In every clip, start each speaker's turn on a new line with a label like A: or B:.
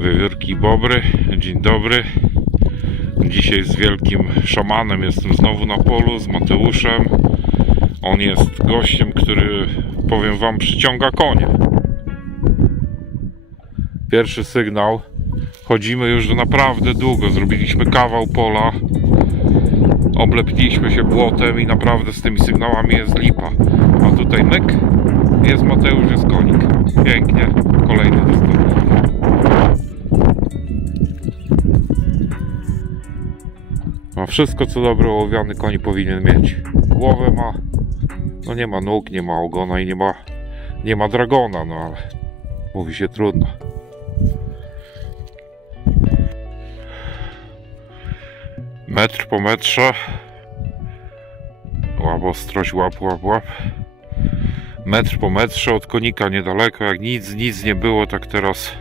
A: Wiewiórki Bobry, dzień dobry. Dzisiaj z wielkim szamanem jestem znowu na polu, z Mateuszem. On jest gościem, który, powiem wam, przyciąga konie. Pierwszy sygnał. Chodzimy już naprawdę długo, zrobiliśmy kawał pola. Oblepiliśmy się błotem i naprawdę z tymi sygnałami jest lipa. A tutaj myk, jest Mateusz, jest konik. Pięknie, kolejny dostęp. Wszystko co dobre ołowiany koń powinien mieć. Głowę ma, no nie ma nóg, nie ma ogona i nie ma, nie ma dragona, no ale mówi się trudno. Metr po metrze. Łap ostrość, łap, łap, łap. Metr po metrze od konika niedaleko, jak nic, nic nie było, tak teraz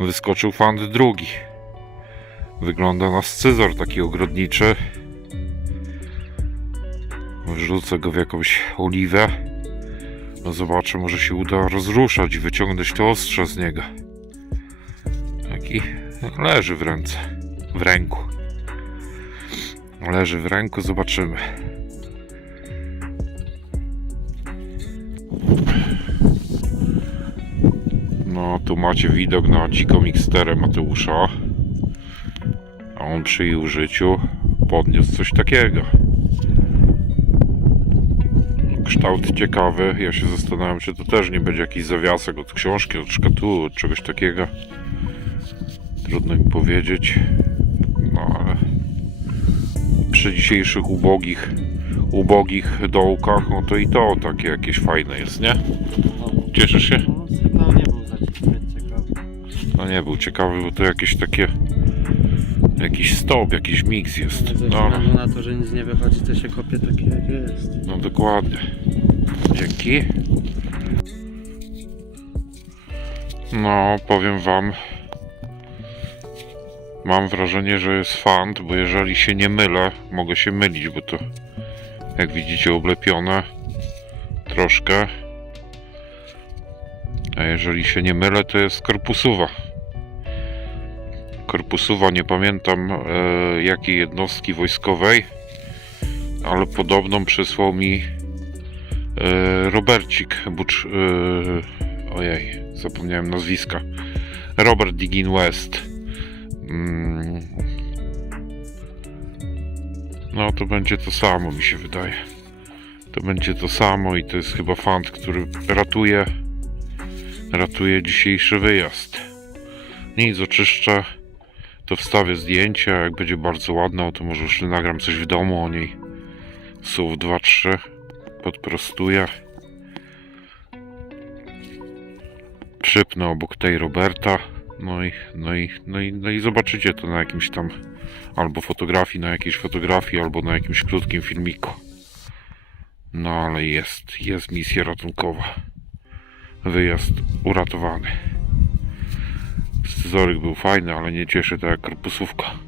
A: wyskoczył fand drugi. Wygląda na scyzor taki ogrodniczy. Wrzucę go w jakąś oliwę. No zobaczę, może się uda rozruszać i wyciągnąć to ostrze z niego. Taki leży w ręce, w ręku. Leży w ręku, zobaczymy. No, tu macie widok na dziką miksterę Mateusza. On przy jej użyciu podniósł coś takiego. Kształt ciekawy. Ja się zastanawiam, czy to też nie będzie jakiś zawiasek od książki, od szkatuły, od czegoś takiego. Trudno mi powiedzieć. No ale przy dzisiejszych ubogich, ubogich dołkach, no to i to takie jakieś fajne jest, nie? Cieszysz się?
B: No, nie był ciekawy.
A: No nie był ciekawy, bo to jakieś takie. Jakiś stop, jakiś miks jest. No,
B: względu na to, że nic nie wychodzi, to się kopie takie jak jest.
A: no dokładnie. Dzięki. No, powiem wam. Mam wrażenie, że jest fant, bo jeżeli się nie mylę, mogę się mylić, bo to jak widzicie oblepione troszkę. A jeżeli się nie mylę, to jest korpusowa. Korpusowa, nie pamiętam e, jakiej jednostki wojskowej, ale podobną przysłał mi e, Robercik Bucz, e, ojej, zapomniałem nazwiska. Robert Digin West. Mm. No to będzie to samo mi się wydaje. To będzie to samo i to jest chyba fant, który ratuje ratuje dzisiejszy wyjazd. Nic, oczyszczę, to wstawię zdjęcia, jak będzie bardzo ładna, to może już nagram coś w domu o niej. SUV 2-3 podprostuję. Przypnę obok tej Roberta. No i, no i, no i, no i zobaczycie to na jakimś tam albo fotografii, na jakiejś fotografii, albo na jakimś krótkim filmiku. No ale jest, jest misja ratunkowa wyjazd uratowany. Scyzoryk był fajny, ale nie cieszy tak jak korpusówka.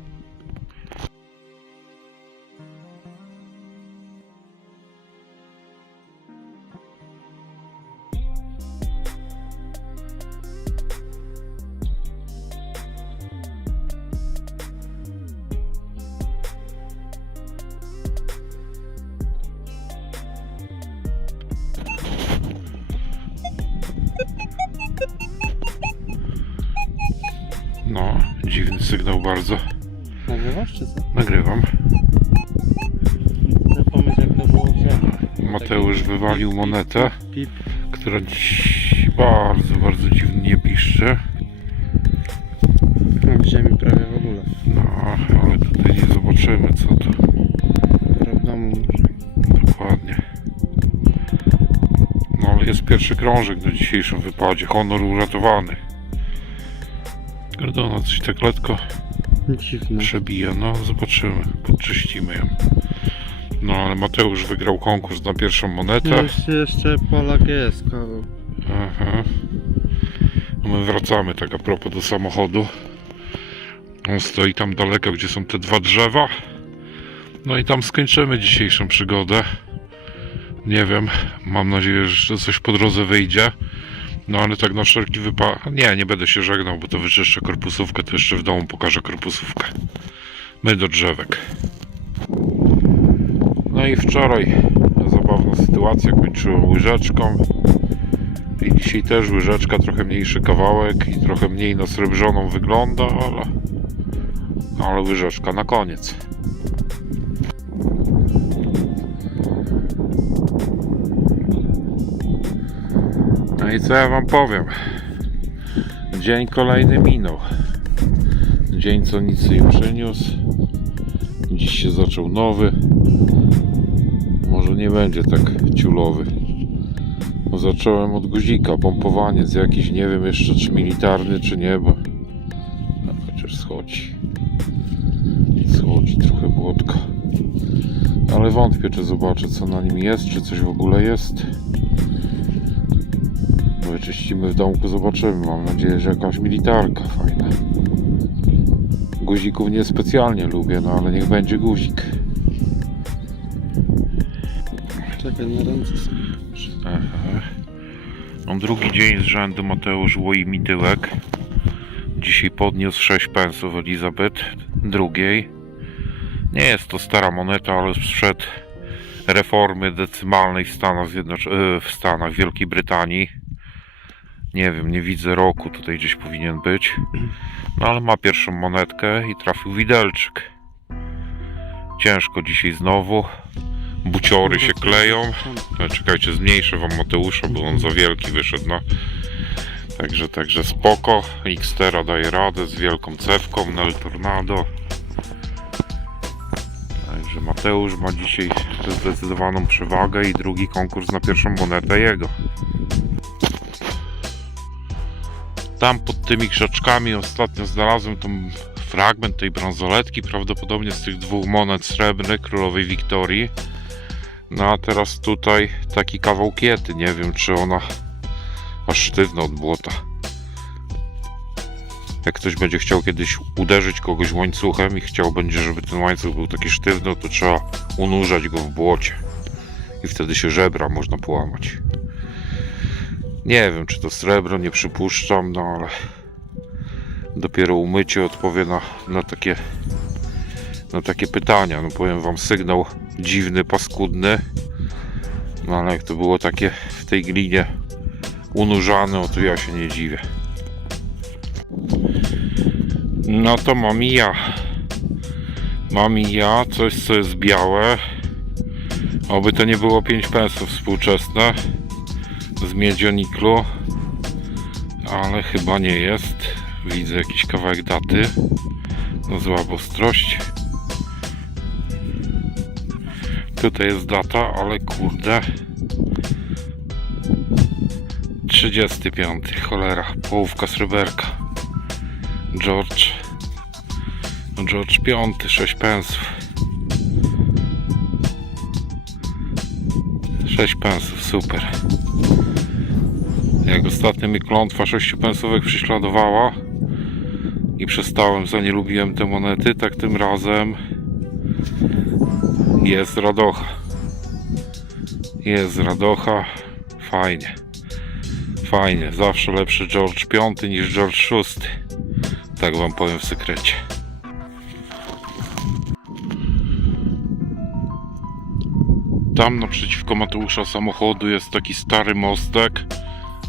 A: Bardzo.
B: Nagrywasz czy co?
A: Nagrywam.
B: Jak to było
A: Mateusz wywalił monetę,
B: Pip.
A: która dziś bardzo, bardzo dziwnie piszcze.
B: No w ziemi prawie w ogóle.
A: No, ale tutaj nie zobaczymy co to
B: W domu
A: dokładnie. No, ale jest pierwszy krążek na dzisiejszym wypadzie. Honor uratowany. Gardona coś tak lekko
B: Dziwne.
A: przebija. No, zobaczymy. Podczyścimy ją. No, ale Mateusz wygrał konkurs na pierwszą monetę.
B: No jeszcze, jeszcze Polak jest.
A: Aha. No my wracamy tak a propos do samochodu. On stoi tam daleko, gdzie są te dwa drzewa. No i tam skończymy dzisiejszą przygodę. Nie wiem, mam nadzieję, że coś po drodze wyjdzie. No ale tak na wszelki wypadek. Nie, nie będę się żegnał, bo to wyczyszczę korpusówkę, to jeszcze w domu pokażę korpusówkę. My do drzewek. No i wczoraj zabawna sytuacja, kończyłem łyżeczką. I dzisiaj też łyżeczka, trochę mniejszy kawałek i trochę mniej na srebrzoną wygląda, ale, ale łyżeczka na koniec. No i co ja wam powiem? Dzień kolejny minął. Dzień co nic nie przyniósł. Dziś się zaczął nowy. Może nie będzie tak ciulowy. Bo zacząłem od guzika, pompowaniec jakiś, nie wiem jeszcze czy militarny, czy nie, bo no, chociaż schodzi. Schodzi trochę błotka. Ale wątpię, czy zobaczę co na nim jest, czy coś w ogóle jest. Wyczyścimy w domku, zobaczymy. Mam nadzieję, że jakaś militarka fajna. Guzików nie specjalnie lubię, no ale niech będzie guzik.
B: Czekaj na ręce.
A: Aha. Mam drugi dzień z rzędu Mateusz łoi mi tyłek. Dzisiaj podniósł 6 pensów Elizabeth drugiej. Nie jest to stara moneta, ale sprzed reformy decymalnej w Stanach, Zjednocz- e, w Stanach Wielkiej Brytanii. Nie wiem, nie widzę roku, tutaj gdzieś powinien być. No ale ma pierwszą monetkę i trafił widelczyk. Ciężko dzisiaj znowu. Buciory się kleją. No, czekajcie, zmniejszę wam Mateusza, bo on za wielki wyszedł, no. Także, także spoko. Xtera daje radę z wielką cewką, Nel Tornado. Także Mateusz ma dzisiaj zdecydowaną przewagę i drugi konkurs na pierwszą monetę jego. Tam pod tymi krzaczkami ostatnio znalazłem tą fragment tej bransoletki, prawdopodobnie z tych dwóch monet srebrnych Królowej Wiktorii. No a teraz tutaj taki kawał kiety, nie wiem czy ona aż sztywna od błota. Jak ktoś będzie chciał kiedyś uderzyć kogoś łańcuchem i chciał będzie, żeby ten łańcuch był taki sztywny, to trzeba unurzać go w błocie. I wtedy się żebra można połamać. Nie wiem, czy to srebro, nie przypuszczam, no ale dopiero umycie odpowie na, na takie na takie pytania. No powiem wam, sygnał dziwny, paskudny. No ale jak to było takie w tej glinie unurzane, o to ja się nie dziwię. No to mam i ja. Mam i ja coś, co jest białe. Oby to nie było 5 pensów współczesne z miedzioniklu. Ale chyba nie jest. Widzę jakiś kawałek daty. No zła ostrość. Tutaj jest data, ale kurde. 35, cholera, połówka sreberka. George. George 5, 6 pensów. 6 pensów, super. Jak ostatnio mi klątwa 6 pensówek prześladowała i przestałem, za nie lubiłem te monety, tak tym razem jest radocha. Jest radocha. Fajnie. Fajnie. Zawsze lepszy George V niż George VI. Tak wam powiem w sekrecie. Tam naprzeciwko Mateusza samochodu jest taki stary mostek.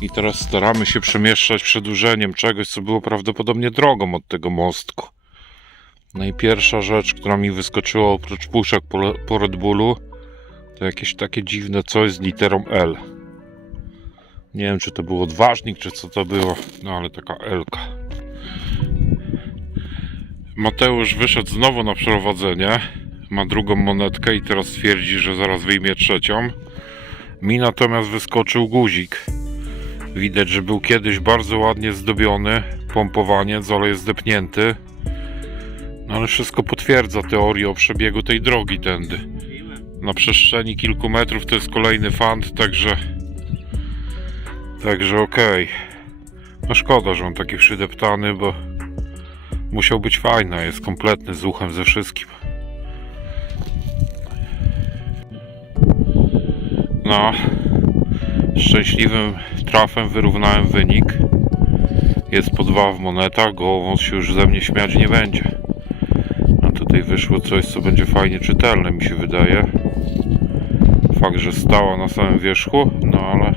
A: I teraz staramy się przemieszczać przedłużeniem czegoś, co było prawdopodobnie drogą od tego mostku. No i pierwsza rzecz, która mi wyskoczyła oprócz puszek po, po Red Bullu, to jakieś takie dziwne coś z literą L. Nie wiem, czy to był odważnik, czy co to było, no ale taka L-ka. Mateusz wyszedł znowu na prowadzenie. Ma drugą monetkę i teraz twierdzi, że zaraz wyjmie trzecią. Mi natomiast wyskoczył guzik. Widać, że był kiedyś bardzo ładnie zdobiony, pompowaniec, ale jest zdepnięty. No ale wszystko potwierdza teorię o przebiegu tej drogi tędy. Na przestrzeni kilku metrów to jest kolejny fant, także... Także okej. No szkoda, że on taki przydeptany, bo... Musiał być fajny, jest kompletny z uchem ze wszystkim. No. Szczęśliwym trafem wyrównałem wynik. Jest po dwa w monetach, głową się już ze mnie śmiać nie będzie. A tutaj wyszło coś, co będzie fajnie czytelne, mi się wydaje. Fakt, że stała na samym wierzchu, no ale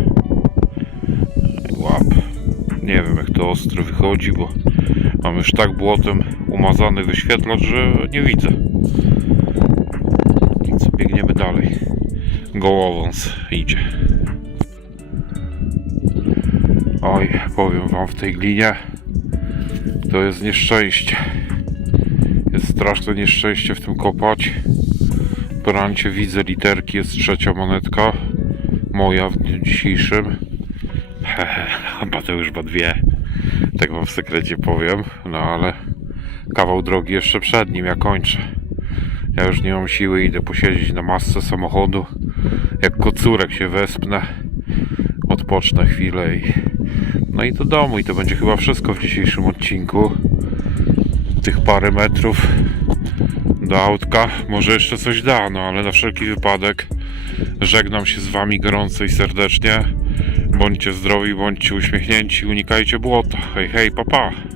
A: łap. Nie wiem jak to ostro wychodzi, bo mam już tak błotem umazany wyświetlacz, że nie widzę. Co, biegniemy dalej. Gołowąs idzie. Oj, powiem wam w tej glinie to jest nieszczęście. Jest straszne nieszczęście w tym kopać. Po rancie widzę literki, jest trzecia monetka. Moja w dniu dzisiejszym. Chyba to już ma dwie. Tak wam w sekrecie powiem. No ale kawał drogi jeszcze przed nim, ja kończę. Ja już nie mam siły, idę posiedzieć na masce samochodu. Jak kocurek się wespnę. Odpocznę chwilę i... No i do domu i to będzie chyba wszystko w dzisiejszym odcinku. Tych parę metrów do autka. Może jeszcze coś da, no ale na wszelki wypadek żegnam się z wami gorąco i serdecznie. Bądźcie zdrowi, bądźcie uśmiechnięci, unikajcie błota. Hej, hej, papa. Pa.